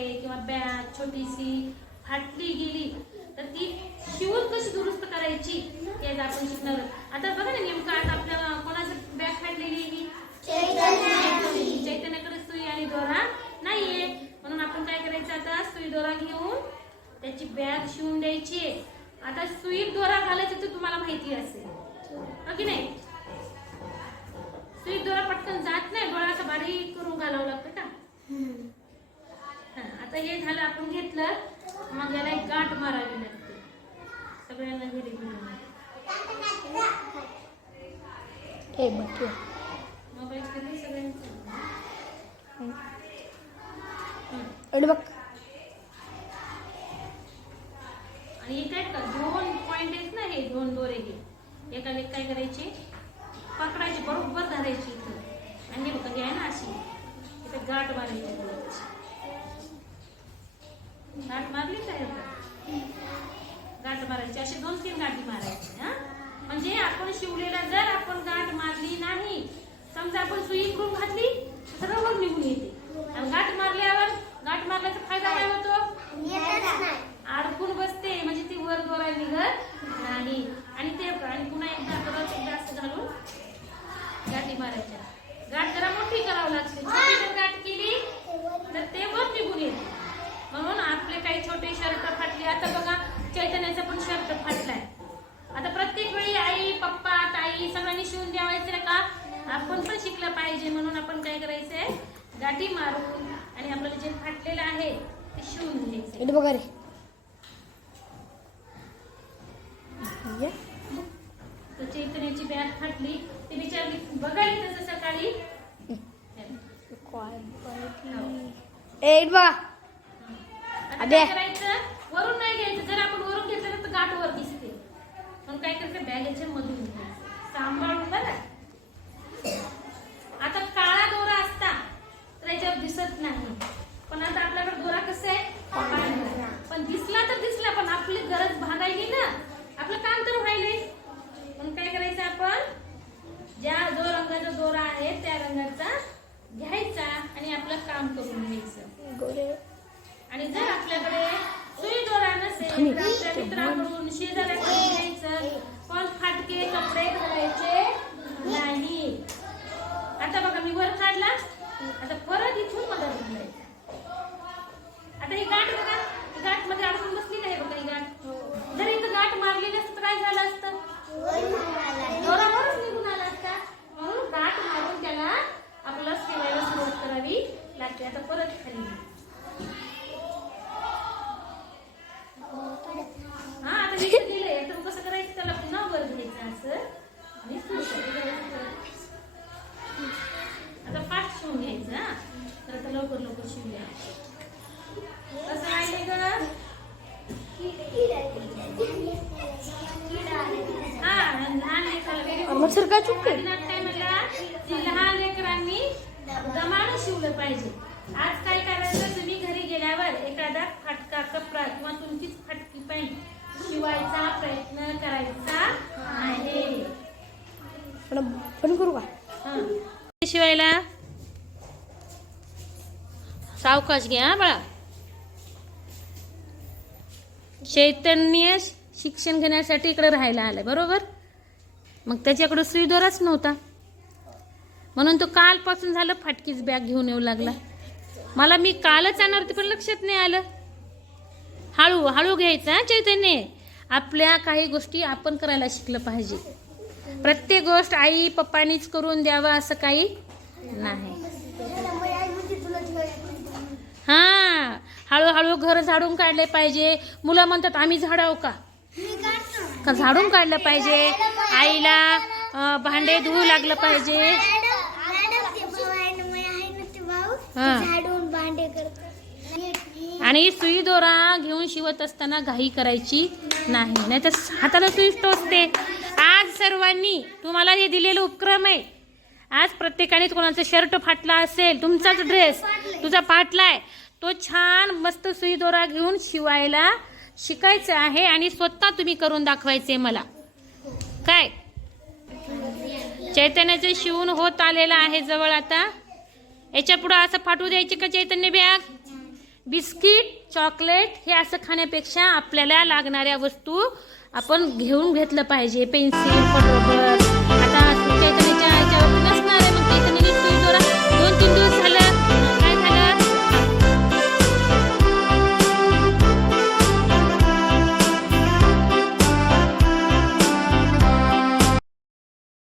कपडे किंवा बॅग छोटीशी फाटली गेली तर ती शिवून कशी दुरुस्त करायची हे आपण शिकणार आता बघा ना नेमकं आता आपल्या कोणाचं बॅग फाटलेली आहे चैतन्याकडे सुई आणि दोरा नाहीये. म्हणून आपण काय करायचं आता? सुई दोरा घेऊन त्याची बॅग शिवून द्यायची आहे. आता सुई दोरा घालायचं तर तुम्हाला माहिती असेल. हो की नाही? सुई दोरा पटकन जात नाही. डोळा असा बारीक करून घालावं लागतं का? आता हे झालं आपण घेतलं. मग याला एक गाठ मारावी लागते. सगळ्यांना घरी घेऊन हे मोबाईल. एवढं बघ. आणि हे काय का दोन पॉइंट आहेत ना हे दोन दोरे हे. एकाला एक काय करायचे? पकडायचे बरोबर धरायची इथं आणि हे बघा हे आहे ना अशी इथं गाठ मारायची बोलायची गाठ मारली का ह्याला? गाठ मारायची असे दोन तीन गाठी मारायची हा म्हणजे आपण शिवलेला जर आपण गाठ मारली नाही समजा आपण सुई करून घातली तर सरळ वर निघून येते आणि गाठ मारल्यावर गाठ मारल्याचा फायदा काय होतो अडकून बसते म्हणजे ती वर दोरा निघत नाही आणि ते आणि पुन्हा एकदा परत एकदा असं घालून गाठी मारायच्या गाठ जरा मोठी करावं लागते छोटी जर गाठ केली तर ते वर निघून येते म्हणून आपले काही छोटे शर्ट फाटले आता बघा चैतन्याचा पण शर्ट फाटलाय आता प्रत्येक वेळी आई पप्पा ताई सगळ्यांनी शिवून द्यावायचं का आपण पण शिकलं पाहिजे म्हणून आपण काय करायचंय? गाठी मारून आणि आपल्याला जे फाटलेलं आहे ते शिवून घ्यायचं बघा रे. तर चैतन्याची बॅग फाटली. ती बिचारली बघायला तसं सकाळी बघा. करायचं? वरून नाही घ्यायचं. जर आपण वरून घेतलं तर गाठ वर दिसते. म्हणून काय करायचं? बॅग याच्या मधून सांभाळून बरं आता काळा दोरा असता तर याच्यावर दिसत नाही पण आता आपल्याकडे दोरा कसं आहे पांढरा. पण दिसला तर दिसला पण आपली गरज भागायली ना आपलं काम तर व्हायले म्हणून काय करायचं आपण ज्या जो रंगाचा दोरा आहे त्या रंगाचा घ्यायचा आणि आपलं काम करून घ्यायचं गोरे आणि जर आपल्याकडे सुई दोरा मित्राकडून शेजाऱ्याकडून घ्यायचं. पण फाटके कपडे घालायचे नाही. आता बघा मी वर काढला सर काय चुकते आदिनाथ काय म्हणला की लहान लेकरांनी दमानं शिवलं पाहिजे. आज काय करायचं? तुम्ही घरी गेल्यावर एखादा फाटका कपडा किंवा तुमचीच फाटकी पॅन्ट शिवायचा प्रयत्न करायचा आहे. पण पण करू का? हं. शिवायला? सावकाश घ्या हा बाळा. चैतन्य शिक्षण घेण्यासाठी इकडे राहायला आलाय बरोबर? मग त्याच्याकडे दोराच नव्हता. म्हणून तो कालपासून झालं फाटकीच बॅग घेऊन येऊ लागला. मला मी कालच आणणार होते पण लक्षात नाही आलं. हळू हळू घ्यायचं हा चैतन्य. आपल्या काही गोष्टी आपण करायला शिकलं पाहिजे. प्रत्येक गोष्ट आई पप्पानीच करून द्यावं असं काही नाही. हा हळूहळू घर झाडून काढले पाहिजे. मुलं म्हणतात आम्ही झाडाव का? का झाडून काढलं पाहिजे? आईला भांडे धुवू लागलं पाहिजे. आणि सुई दोरा घेऊन शिवत असताना घाई करायची नाही. नाही तर हाताला सुई टोचते आज सर्वांनी तुम्हाला हे दिलेलं उपक्रम आहे. आज प्रत्येकाने कोणाचा शर्ट फाटला असेल तुमचाच ड्रेस तुझा फाटलाय तो छान मस्त सुई दोरा घेऊन शिवायला शिकायचं आहे आणि स्वतः तुम्ही करून दाखवायचे मला. चैतन्याचं शिवून होत आलेलं आहे जवळ आता. याच्या पुढं असं फाटू द्यायची का चैतन्य बॅग बिस्किट चॉकलेट हे असं खाण्यापेक्षा आपल्याला लागणाऱ्या वस्तू आपण घेऊन घेतलं पाहिजे. Pencil rubber